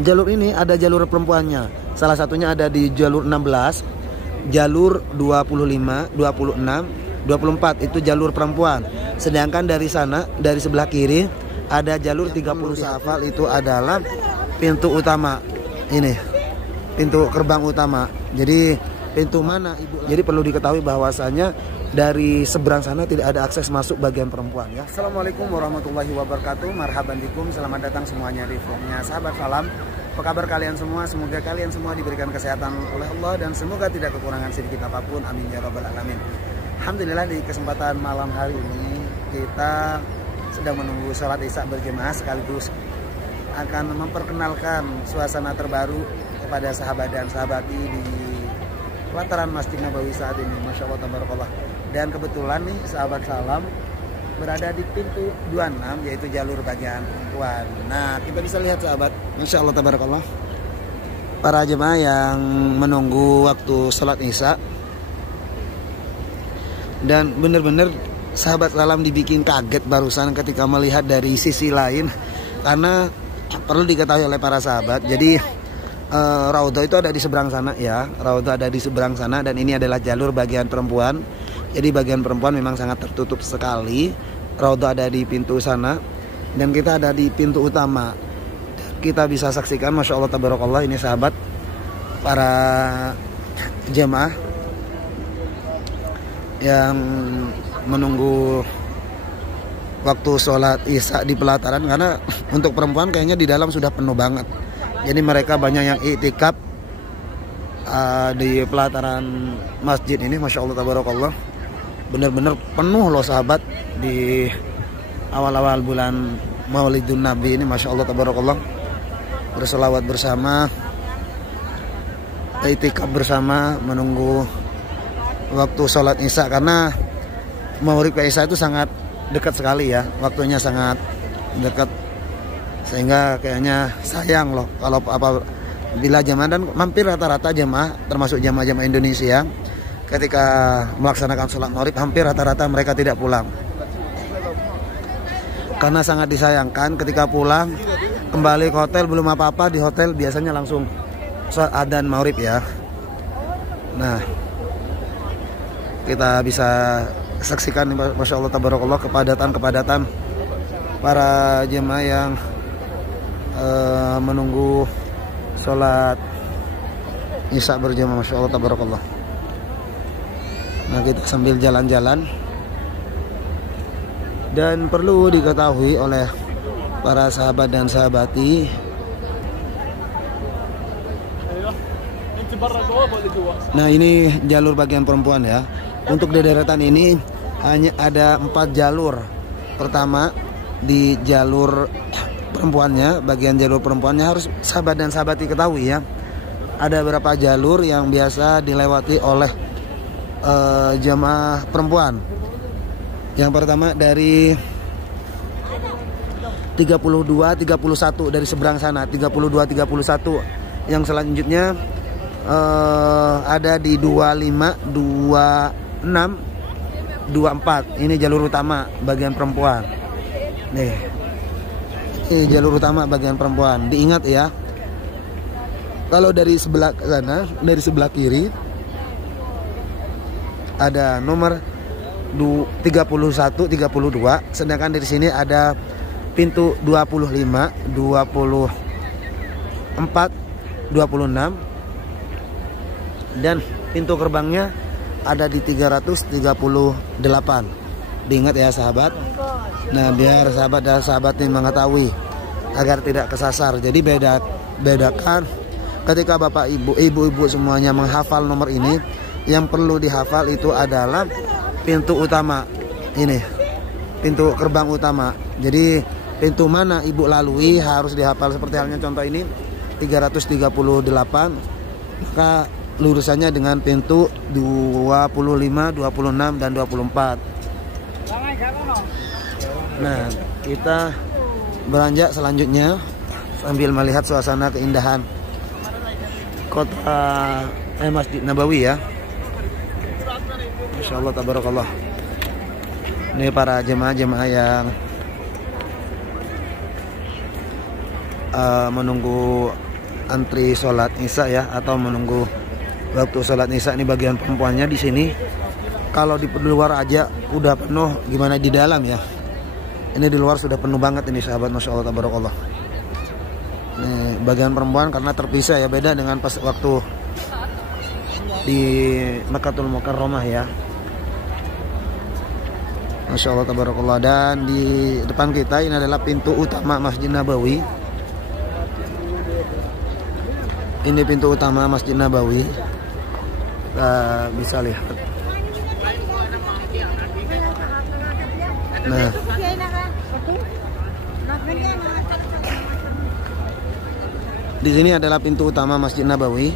jalur ini ada jalur perempuannya. Salah satunya ada di jalur 16, jalur 25, 26, 24 itu jalur perempuan. Sedangkan dari sana, dari sebelah kiri ada jalur 30 hafal, itu adalah pintu utama. Ini pintu gerbang utama. Jadi pintu mana ibu? Jadi perlu diketahui bahwasanya dari seberang sana tidak ada akses masuk bagian perempuan ya. Assalamualaikum warahmatullahi wabarakatuh. Marhaban bikum, selamat datang semuanya di vlognya Sahabat Salam. Apa kabar kalian semua? Semoga kalian semua diberikan kesehatan oleh Allah dan semoga tidak kekurangan sedikit apapun. Amin ya rabbal alamin. Alhamdulillah, di kesempatan malam hari ini kita sedang menunggu sholat isya berjemaah, sekaligus akan memperkenalkan suasana terbaru kepada sahabat dan sahabati di pelataran Masjid Nabawi saat ini. Masya Allah, tabarakallah. Dan kebetulan nih sahabat salam berada di pintu 26, yaitu jalur bagian perempuan. Nah, kita bisa lihat sahabat, Masya Allah, tabarakallah, para jemaah yang menunggu waktu sholat isya. Dan benar-benar sahabat salam dibikin kaget barusan ketika melihat dari sisi lain, karena perlu diketahui oleh para sahabat. Jadi Raudhah itu ada di seberang sana ya, Raudhah ada di seberang sana, dan ini adalah jalur bagian perempuan. Jadi bagian perempuan memang sangat tertutup sekali. Raudhah ada di pintu sana dan kita ada di pintu utama. Kita bisa saksikan, Masya Allah, tabarakallah, ini sahabat, para jemaah yang menunggu waktu sholat isya di pelataran, karena untuk perempuan kayaknya di dalam sudah penuh banget. Jadi mereka banyak yang iktikaf di pelataran masjid ini. Masya Allah, tabarakallah, benar-benar penuh loh sahabat di awal-awal bulan Maulidun Nabi ini. Masya Allah, tabarakallah, berselawat bersama, iktikaf bersama, menunggu waktu sholat isya, karena maghrib ke isya itu sangat dekat sekali ya, waktunya sangat dekat, sehingga kayaknya sayang loh kalau bila jamaah, dan hampir rata-rata jamaah termasuk jamaah-jamaah Indonesia ketika melaksanakan sholat maghrib hampir rata-rata mereka tidak pulang, karena sangat disayangkan ketika pulang kembali ke hotel belum apa-apa, di hotel biasanya langsung adzan maghrib ya. Nah, kita bisa saksikan, Masya Allah, tabarakallah, kepadatan para jemaah yang menunggu sholat isya berjamaah. Masya Allah, tabarakallah. Nah, kita sambil jalan-jalan, dan perlu diketahui oleh para sahabat dan sahabati, nah ini jalur bagian perempuan ya. Untuk di deretan ini hanya ada 4 jalur. Pertama di jalur perempuannya, bagian jalur perempuannya harus sahabat dan sahabati ketahui ya. Ada beberapa jalur yang biasa dilewati oleh jamaah perempuan. Yang pertama dari 32, 31 dari seberang sana, 32, 31. Yang selanjutnya ada di 25, 26, 24. Ini jalur utama bagian perempuan. Nih, ini jalur utama bagian perempuan. Diingat ya, kalau dari sebelah sana, dari sebelah kiri ada nomor 31, 32. Sedangkan dari sini ada pintu 25, 24, 26, dan pintu gerbangnya ada di 338. Diingat ya sahabat. Nah, biar sahabat dan sahabat ini mengetahui agar tidak kesasar. Jadi bedakan ketika bapak ibu semuanya menghafal nomor ini. Yang perlu dihafal itu adalah pintu utama ini, pintu gerbang utama. Jadi pintu mana ibu lalui harus dihafal. Seperti halnya contoh ini 338, maka lurusannya dengan pintu 25, 26, dan 24. Nah, kita beranjak selanjutnya sambil melihat suasana keindahan kota Masjid Nabawi ya. Masya Allah, tabarakallah. Ini para jemaah-jemaah yang menunggu antri sholat isya ya, atau menunggu waktu sholat isya. Ini bagian perempuannya di sini. Kalau di luar aja udah penuh, gimana di dalam ya? Ini di luar sudah penuh banget ini sahabat, masya Allah tabarakallah. Nih bagian perempuan karena terpisah ya, beda dengan pas waktu di Mekkatul Mukarramah ya. Masya Allah tabarakallah. Dan di depan kita ini adalah pintu utama Masjid Nabawi. Ini pintu utama Masjid Nabawi. Kita bisa lihat. Nah, di sini adalah pintu utama Masjid Nabawi.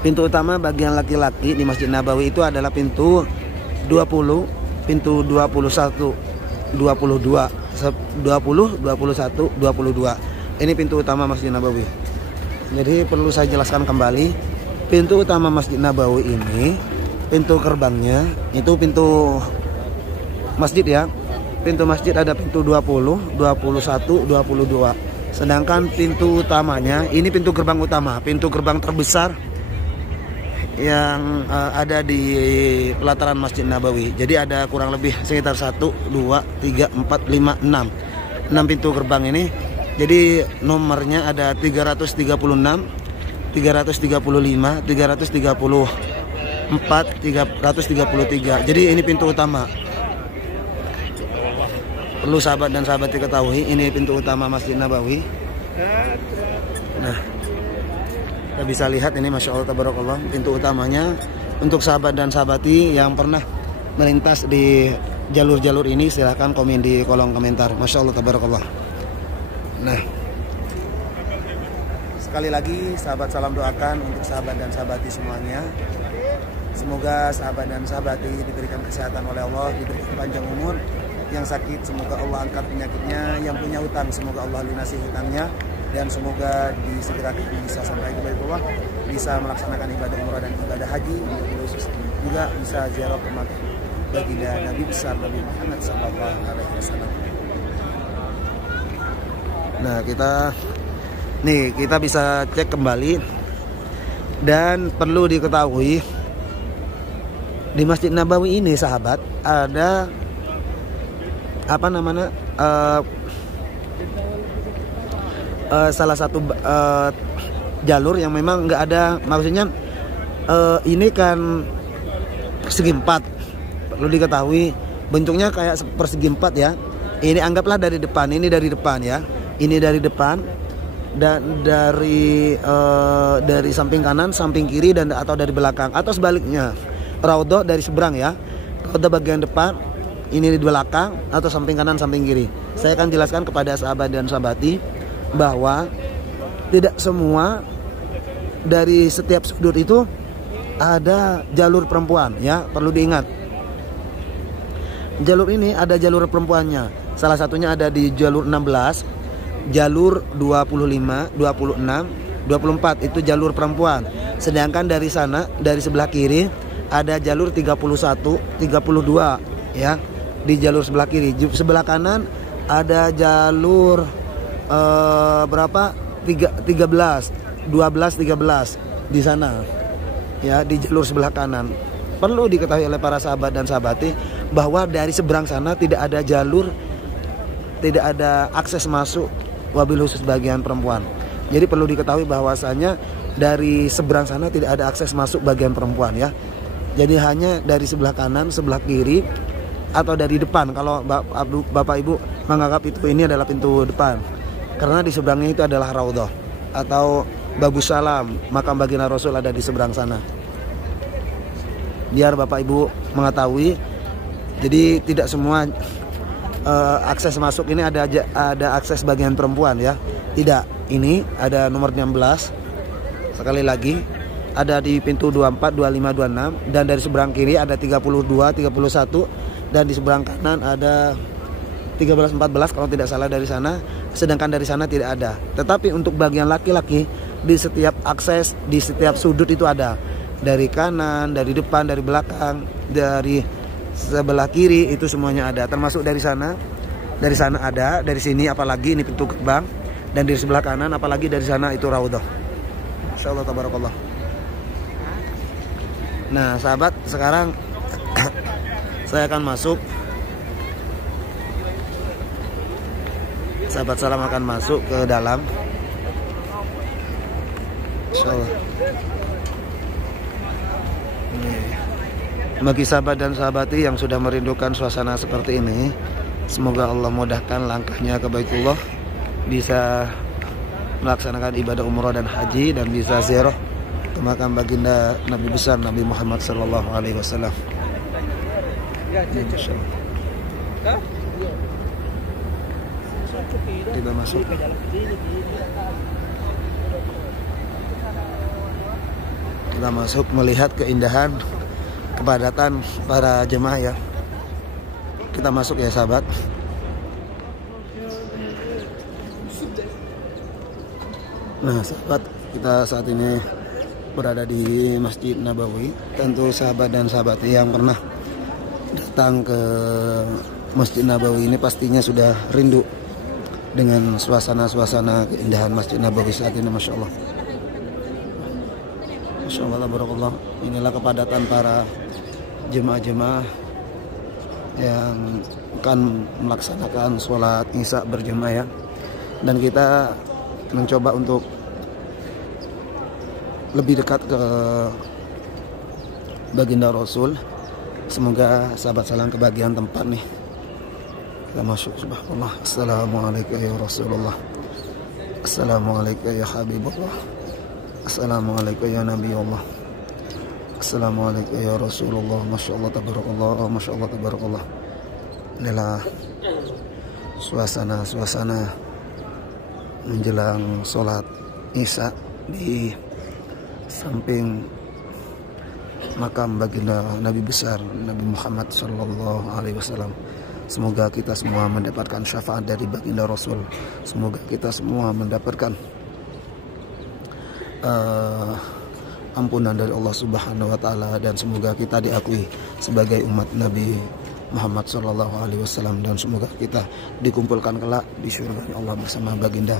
Pintu utama bagian laki-laki di Masjid Nabawi itu adalah pintu 20, pintu 21, 22, 20, 21, 22. Ini pintu utama Masjid Nabawi. Jadi perlu saya jelaskan kembali, pintu utama Masjid Nabawi ini, pintu gerbangnya itu pintu masjid ya. Pintu masjid ada pintu 20, 21, 22. Sedangkan pintu utamanya, ini pintu gerbang utama, pintu gerbang terbesar yang ada di pelataran Masjid Nabawi. Jadi ada kurang lebih sekitar 1, 2, 3, 4, 5, 6 pintu gerbang ini. Jadi nomornya ada 336, 335, 334, 333. Jadi ini pintu utama. Perlu sahabat dan sahabat diketahui, ini pintu utama Masjid Nabawi. Nah, kita bisa lihat ini masya Allah tabarakallah, pintu utamanya. Untuk sahabat dan sahabati yang pernah melintas di jalur-jalur ini, silahkan komen di kolom komentar. Masya Allah tabarakallah. Nah, sekali lagi sahabat, salam doakan untuk sahabat dan sahabati semuanya. Semoga sahabat dan sahabati diberikan kesehatan oleh Allah, diberikan panjang umur. Yang sakit semoga Allah angkat penyakitnya, yang punya hutang semoga Allah lunasi hutangnya, dan semoga disegerakan bisa sampai ke Baitullah, bisa melaksanakan ibadah umrah dan ibadah haji, juga bisa ziarah ke makam baginda Nabi besar Nabi Muhammad SAW. Nah, kita bisa cek kembali. Dan perlu diketahui di Masjid Nabawi ini sahabat, ada salah satu jalur yang memang nggak ada, maksudnya ini kan persegi 4. Perlu diketahui bentuknya kayak persegi 4 ya. Ini anggaplah dari depan, ini dari depan ya. Ini dari depan dan dari samping kanan, samping kiri, dan atau dari belakang atau sebaliknya. Raudhah dari seberang ya. Raudhah bagian depan, ini di belakang atau samping kanan, samping kiri. Saya akan jelaskan kepada sahabat dan sahabati bahwa tidak semua dari setiap sudut itu ada jalur perempuan ya. Perlu diingat, jalur ini ada jalur perempuannya. Salah satunya ada di jalur 16, jalur 25, 26, 24 itu jalur perempuan. Sedangkan dari sana, dari sebelah kiri ada jalur 31, 32 ya. Di jalur sebelah kiri. Sebelah kanan ada jalur 13, 12, 13 di sana ya, di jalur sebelah kanan. Perlu diketahui oleh para sahabat dan sahabati bahwa dari seberang sana tidak ada jalur, tidak ada akses masuk wabil khusus bagian perempuan. Jadi perlu diketahui bahwasanya dari seberang sana tidak ada akses masuk bagian perempuan ya. Jadi hanya dari sebelah kanan, sebelah kiri, atau dari depan. Kalau Bapak Ibu menganggap itu ini adalah pintu depan, karena di seberangnya itu adalah Raudhah atau Babus Salam, makam baginda Rasul ada di seberang sana. Biar Bapak Ibu mengetahui. Jadi tidak semua akses masuk ini ada akses bagian perempuan ya. Tidak, ini ada nomor 16. Sekali lagi, ada di pintu 24, 25, 26, dan dari seberang kiri ada 32, 31, dan di seberang kanan ada 13, 14 kalau tidak salah dari sana. Sedangkan dari sana tidak ada. Tetapi untuk bagian laki-laki di setiap akses, di setiap sudut itu ada. Dari kanan, dari depan, dari belakang, dari sebelah kiri itu semuanya ada. Termasuk dari sana Dari sana ada, dari sini apalagi ini pintu gerbang, dan di sebelah kanan apalagi dari sana itu raudhah. Insyaallah tabarakallah. Nah, sahabat, sekarang saya akan masuk. Sahabat salam akan masuk ke dalam. Insyaallah. Bagi sahabat dan sahabati yang sudah merindukan suasana seperti ini, semoga Allah mudahkan langkahnya ke Baitullah, bisa melaksanakan ibadah umrah dan haji, dan bisa ziarah ke makam baginda Nabi besar Nabi Muhammad sallallahu alaihi wasallam. Kita masuk. Kita masuk melihat keindahan, kepadatan para jemaah ya. Kita masuk ya sahabat. Nah sahabat, kita saat ini berada di Masjid Nabawi. Tentu sahabat dan sahabati yang pernah datang ke Masjid Nabawi ini pastinya sudah rindu dengan suasana-suasana keindahan Masjid Nabawi saat ini. Masya Allah, Masya Allah, barakallah. Inilah kepadatan para jemaah-jemaah yang akan melaksanakan sholat isya berjemaah ya. Dan kita mencoba untuk lebih dekat ke baginda Rasul. Semoga sahabat salam kebagian tempat nih. Kita masuk. Subhanallah. Assalamualaikum ya Rasulullah. Assalamualaikum ya Habibullah. Assalamualaikum ya Nabi Allah. Assalamualaikum ya Rasulullah. Masya Allah tabarakallah. Masya Allah tabarakallah. Inilah suasana menjelang sholat isya di samping makam baginda Nabi besar Nabi Muhammad sallallahu alaihi wasallam. Semoga kita semua mendapatkan syafaat dari baginda Rasul. Semoga kita semua mendapatkan ampunan dari Allah Subhanahu wa taala, dan semoga kita diakui sebagai umat Nabi Muhammad sallallahu alaihi wasallam, dan semoga kita dikumpulkan kelak di surga Allah bersama baginda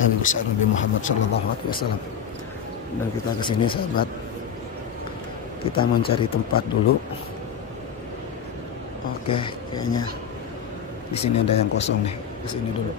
Nabi besar Nabi Muhammad sallallahu alaihi wasallam. Dan kita ke sini sahabat, kita mencari tempat dulu. Oke, kayaknya di sini ada yang kosong nih. Ke sini dulu.